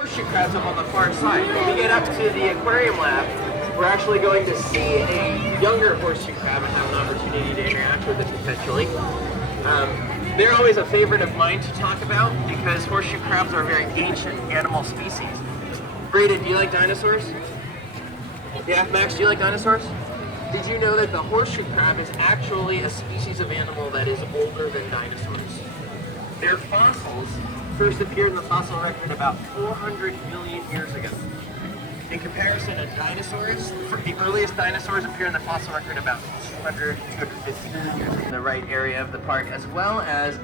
Horseshoe crabs up on the far side. When we get up to the aquarium lab, we're actually going to see a younger horseshoe crab and have an opportunity to interact with it potentially. They're always a favorite of mine to talk about because horseshoe crabs are a very ancient animal species. Braden, do you like dinosaurs? Yeah, Max, do you like dinosaurs? Did you know that the horseshoe crab is actually a species of animal that is older than dinosaurs? Their fossils first appeared in the fossil record about 400 million years ago. In comparison to dinosaurs, the earliest dinosaurs appear in the fossil record about 200, 250 million years ago. In the right area of the park, as well as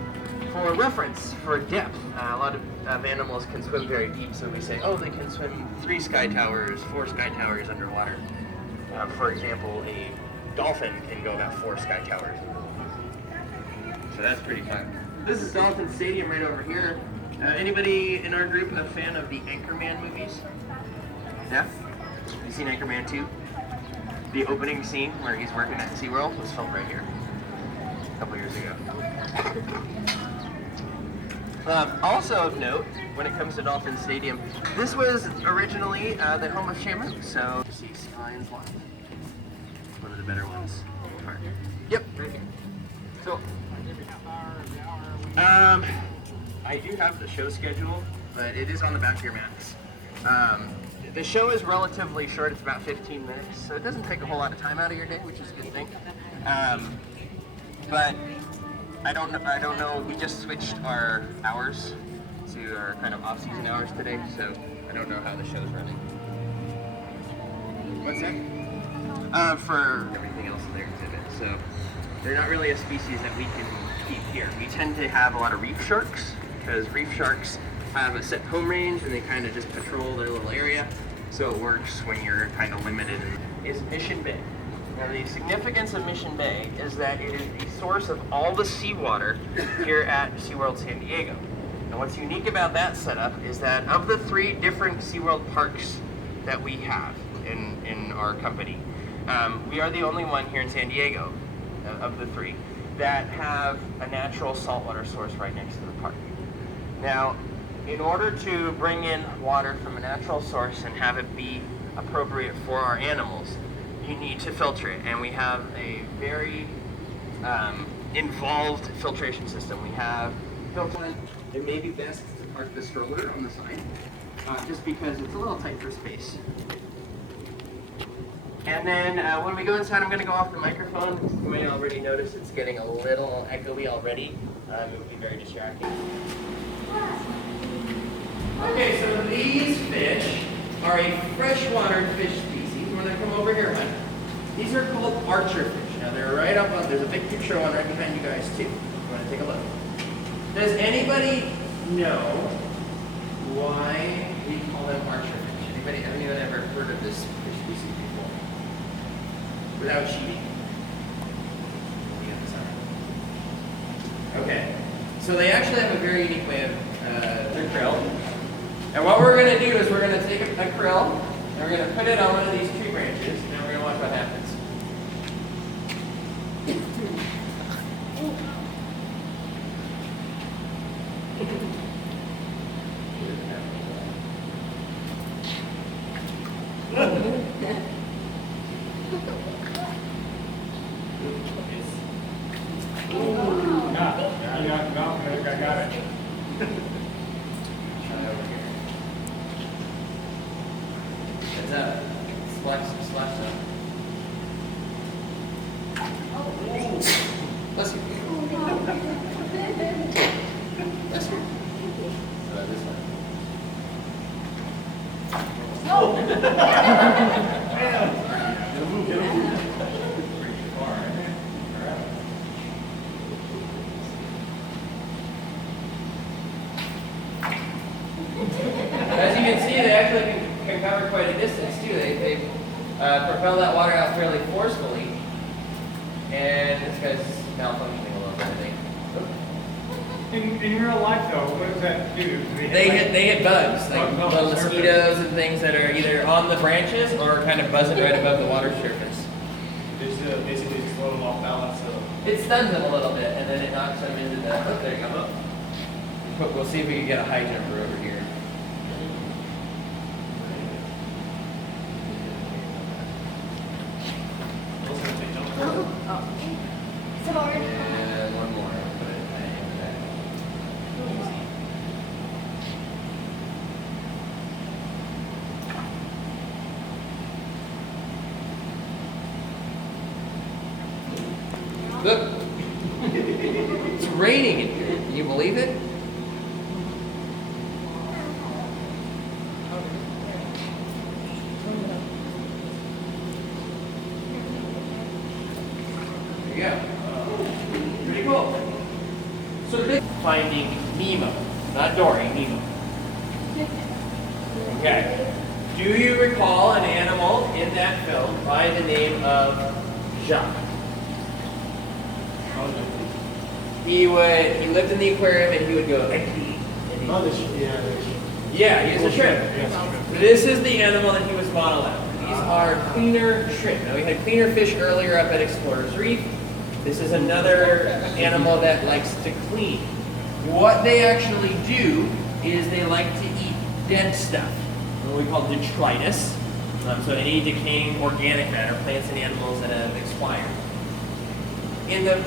for reference, for depth. A lot of animals can swim very deep, so we say, oh, they can swim 3 sky towers, 4 sky towers underwater. For example, a dolphin can go about 4 sky towers. So that's pretty fun. This is Dolphin Stadium right over here. Anybody in our group a fan of the Anchorman movies? Yeah? You seen Anchorman 2? The opening scene where he's working at SeaWorld was filmed right here a couple years ago. Also of note, when it comes to Dolphin Stadium, this was originally the home of Shamu, so see Sea Lions Live. One of the better ones. Yep, right here. So, I do have the show schedule, but it is on the back of your maps. The show is relatively short, it's about 15 minutes, so it doesn't take a whole lot of time out of your day, which is a good thing. But I don't know, we just switched our hours to our kind of off-season hours today, so I don't know how the show's running. What's that? For everything else in their exhibit, so they're not really a species that we can keep here. We tend to have a lot of reef sharks, because reef sharks have a set home range and they kind of just patrol their little area, so it works when you're kind of limited. Is Mission Bay. Now the significance of Mission Bay is that it is the source of all the seawater here at SeaWorld San Diego. And what's unique about that setup is that of the 3 different SeaWorld parks that we have in our company, we are the only one here in San Diego of the 3 that have a natural saltwater source right next to the park. Now, in order to bring in water from a natural source and have it be appropriate for our animals, you need to filter it, and we have a very involved filtration system. We have filter. It may be best to park the stroller on the side, just because it's a little tight for space. And then when we go inside, I'm going to go off the microphone. You may already notice it's getting a little echoey already. It would be very distracting. Okay, so these fish are a freshwater fish species. We're going to come over here, hon. These are called archer fish. Now they're right up on, there's a big picture one right behind you guys too. You want to take a look. Does anybody know why we call them archer fish? Anybody, have anyone ever heard of this fish species before? Without cheating. Okay, so they actually have a very unique way of their krill. And what we're going to do is we're going to take a krill and we're going to put it on one of these tree branches and we're going to watch what happens. I got it. It's up. Splash up. Bless you. Bless you. This one. Oh! As you can see, they actually can cover quite a distance too. They propel that water out fairly forcefully, and this guy's malfunctioning a little bit, I think. In real life, though, what does that do? They hit bugs, like little mosquitoes and things that are either on the branches or kind of buzzing right above the water surface. Just basically just throw them off balance. So. It stuns them a little bit, and then it knocks them into the. Oh, there you go. We'll see if we can get a high jumper over here. Look, it's raining in here. Can you believe it? There you go. Pretty cool. So this Finding Nemo, not Dory, Nemo. Okay. Do you recall an animal in that film by the name of Jacques? He lived in the aquarium and he would go. Yeah, he was a shrimp. This is the animal that he was modeled after. These are cleaner shrimp. Now we had cleaner fish earlier up at Explorers Reef. This is another animal that likes to clean. What they actually do is they like to eat dead stuff, what we call detritus. So any decaying organic matter, plants and animals that have expired. In the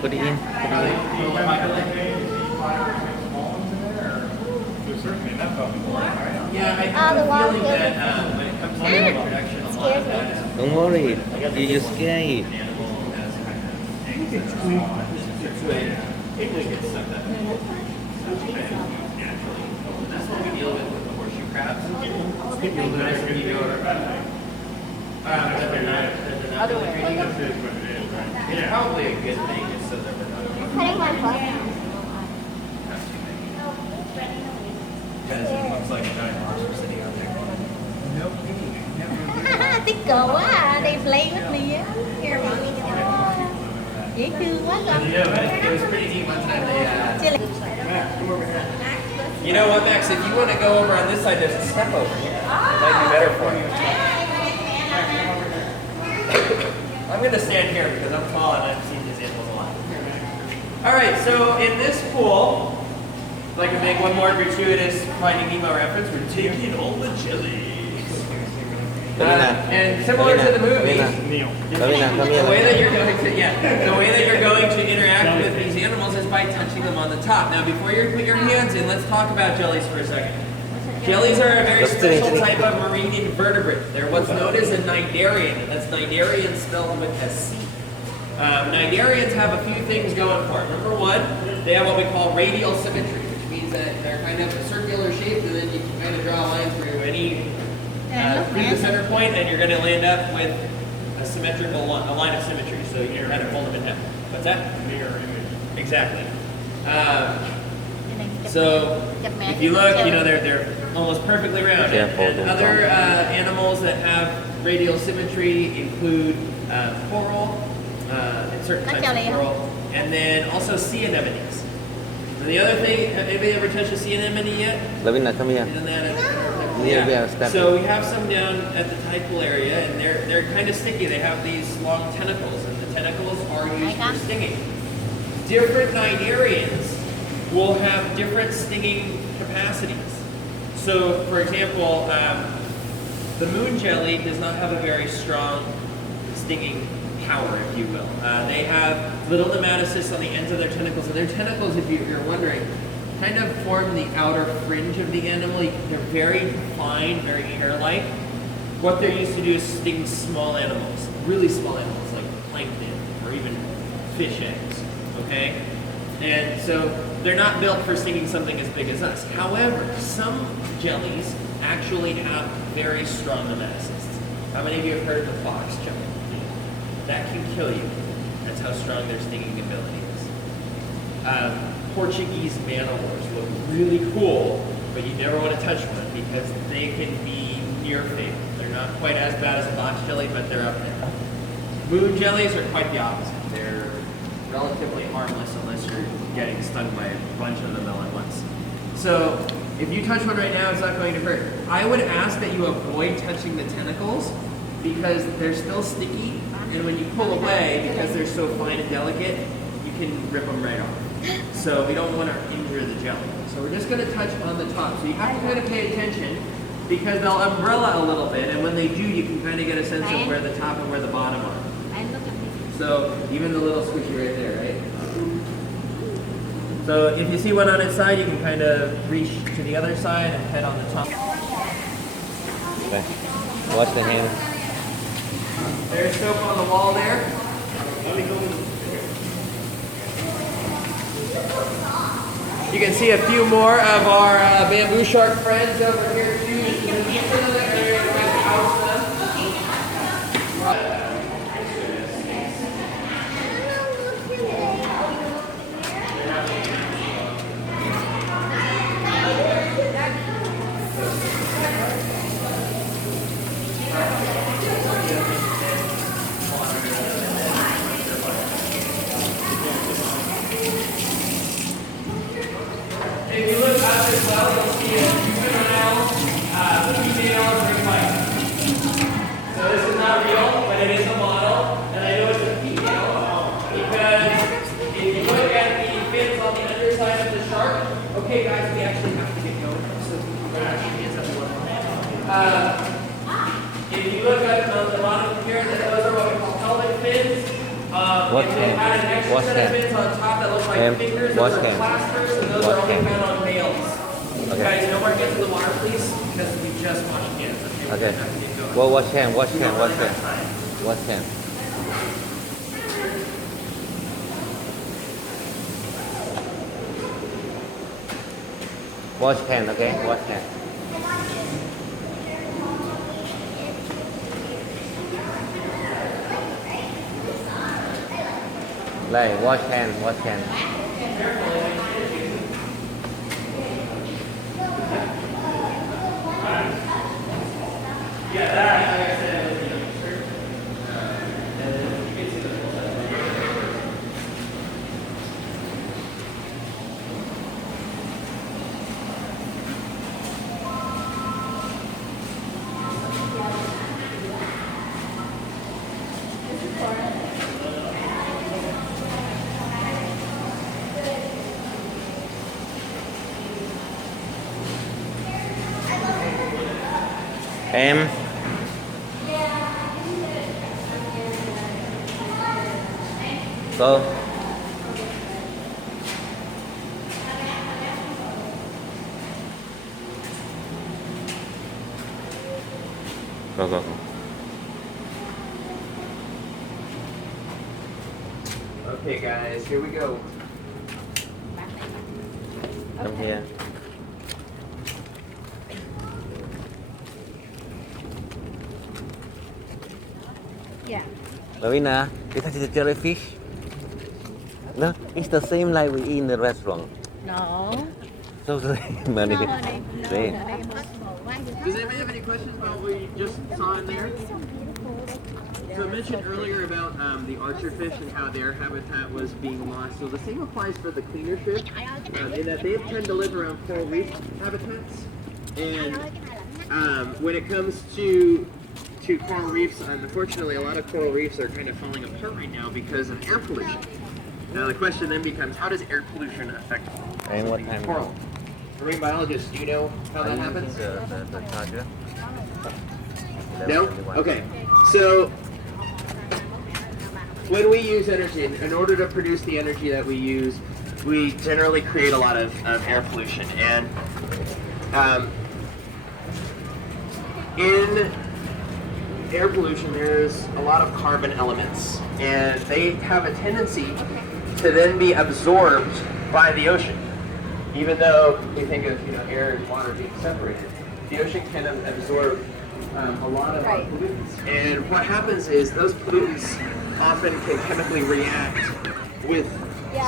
Put it in. Yeah, I have a feeling that when it comes to the production, a lot of that is Don't worry, you just scare it. It's clean. It just gets sucked up. That's what we deal with the horseshoe crabs. Other way. It's probably a good thing just so that we're not. Cutting my foot. Because it looks like a giant horse sitting out there. Thích cậu quá à, they play with me á. Here, mommy. Dễ thương quá con. It was pretty neat one time. You know what, Max? If you want to go over on this side, there's a step over here. It might be better for you. I'm going to stand here because I'm tall and I've seen these animals a lot. All right, so in this pool, I'd like to make one more gratuitous Finding Nemo reference. We're taking all the jellies. And similar to the movie, the way that you're going to interact with these animals is by touching them on the top. Now, before you put your hands in, let's talk about jellies for a second. Jellies are a very special type of marine invertebrate. They're what's known as a cnidarian, and that's cnidarian spelled with a C. Cnidarians have a few things going for it. Number one, they have what we call radial symmetry, which means that they're kind of a circular shape, and then you can kind of draw a line through through the center point, and you're going to land up with a line of symmetry. So you're going to hold them in half. What's that? Mirror image. Exactly. So if you look, they're almost perfectly round. And other animals that have radial symmetry include coral, and certain types of coral, and then also sea anemones. And the other thing, anybody ever touched a sea anemone yet? Lavina, come here. Yeah. So we have some down at the tide pool area, and they're kind of sticky. They have these long tentacles, and the tentacles are used for stinging. Different cnidarians will have different stinging capacities. So, for example, the moon jelly does not have a very strong stinging power, if you will. They have little nematocysts on the ends of their tentacles, and their tentacles, if you're wondering, kind of form the outer fringe of the animal. They're very fine, very hair-like. What they're used to do is sting small animals, really small animals like plankton or even fish eggs, okay? And so they're not built for stinging something as big as us. However, some jellies actually have very strong nematocysts. How many of you have heard of the fox jelly? That can kill you. That's how strong their stinging ability is. Portuguese man-o-wars look really cool, but you never want to touch one because they can be near fatal. They're not quite as bad as a box jelly, but they're up there. Moon jellies are quite the opposite. They're relatively harmless unless you're getting stung by a bunch of them all at once. So if you touch one right now, it's not going to hurt. I would ask that you avoid touching the tentacles because they're still sticky, and when you pull away, because they're so fine and delicate, you can rip them right off. So we don't want to injure the jelly. So we're just going to touch on the top. So you have to kind of pay attention because they'll umbrella a little bit, and when they do, you can kind of get a sense of where the top and where the bottom are. So even the little squishy right there, right? So if you see one on its side, you can kind of reach to the other side and head on the top. Đây. Wash the hands. There's soap on the wall there. You can see a few more of our bamboo shark friends over here too. There's another area where we can house them. If you look up as well, you'll see a juvenile female ring light. So this is not real, but it is a model, and I know it's a female because if you look at the fins on the underside of the shark, okay guys, we actually have to get going, so we can actually get up one more. If you look at on the bottom here, those are what we call pelvic fins. What if they hand? add an extra What set hand? of fins on top that look like fingers, What those are hand? claspers, and those What are only hand? found on males. Okay. Guys, no more get to the water, please, because we just washed hands. Okay. We have to get going. Well, wash hand, wash We hand, don't wash really hand. have time. Wash hand. Wash hand, okay? Wash hand. Like, wash hand, wash hand. Yeah, that, like I said, was the shirt. And you can see the full size. Em. Cô. Go. Okay, guys, here we go. Come here. Yeah. Lavina, you touch the jellyfish? No, it's the same like we eat in the restaurant. No. So same, money. No, they, no, Same. no, they impossible. Why you Does anybody have any questions about what you just saw in there? so beautiful? So I mentioned earlier about the archerfish and how their habitat was being lost. So the same applies for the cleaner fish, in that they tend to live around coral reef habitats. And when it comes to coral reefs, unfortunately, a lot of coral reefs are kind of falling apart right now because of air pollution. Now the question then becomes, how does air pollution affect And what time? coral? Marine biologists, do you know how that happens? The charger? No? Okay. So when we use energy, in order to produce the energy that we use, we generally create a lot of air pollution. And in air pollution, there's a lot of carbon elements, and they have a tendency to then be absorbed by the ocean. Even though we think of air and water being separated, the ocean can absorb a lot of our pollutants. And what happens is those pollutants often can chemically react with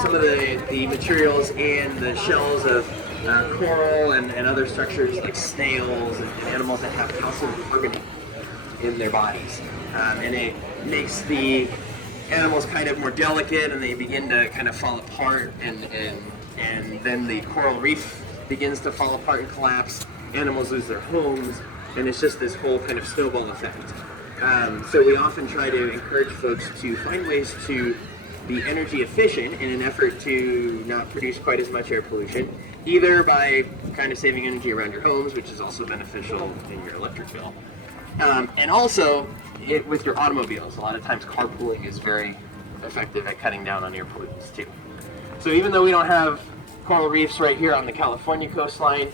some of the materials in the shells of coral and other structures like snails and animals that have calcium carbonate in their bodies. And it makes the animals kind of more delicate, and they begin to kind of fall apart, and then the coral reef begins to fall apart and collapse. Animals lose their homes, and it's just this whole kind of snowball effect. So we often try to encourage folks to find ways to be energy efficient in an effort to not produce quite as much air pollution, either by kind of saving energy around your homes, which is also beneficial in your electric bill, and also with your automobiles. A lot of times carpooling is very effective at cutting down on air pollutants too. So even though we don't have coral reefs right here on the California coastline,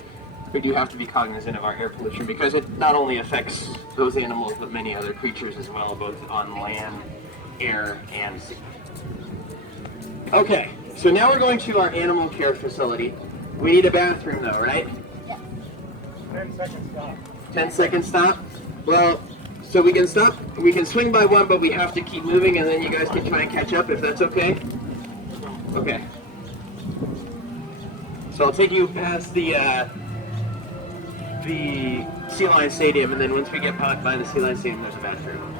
we do have to be cognizant of our air pollution because it not only affects those animals but many other creatures as well, both on land, air, and sea. Okay, so now we're going to our animal care facility. We need a bathroom though, right? 10-second stop. 10-second stop? Well, so we can stop, we can swing by one, but we have to keep moving and then you guys can try and catch up if that's okay? Okay. So I'll take you past the Sea Lion Stadium, and then once we get by the Sea Lion Stadium, there's a bathroom.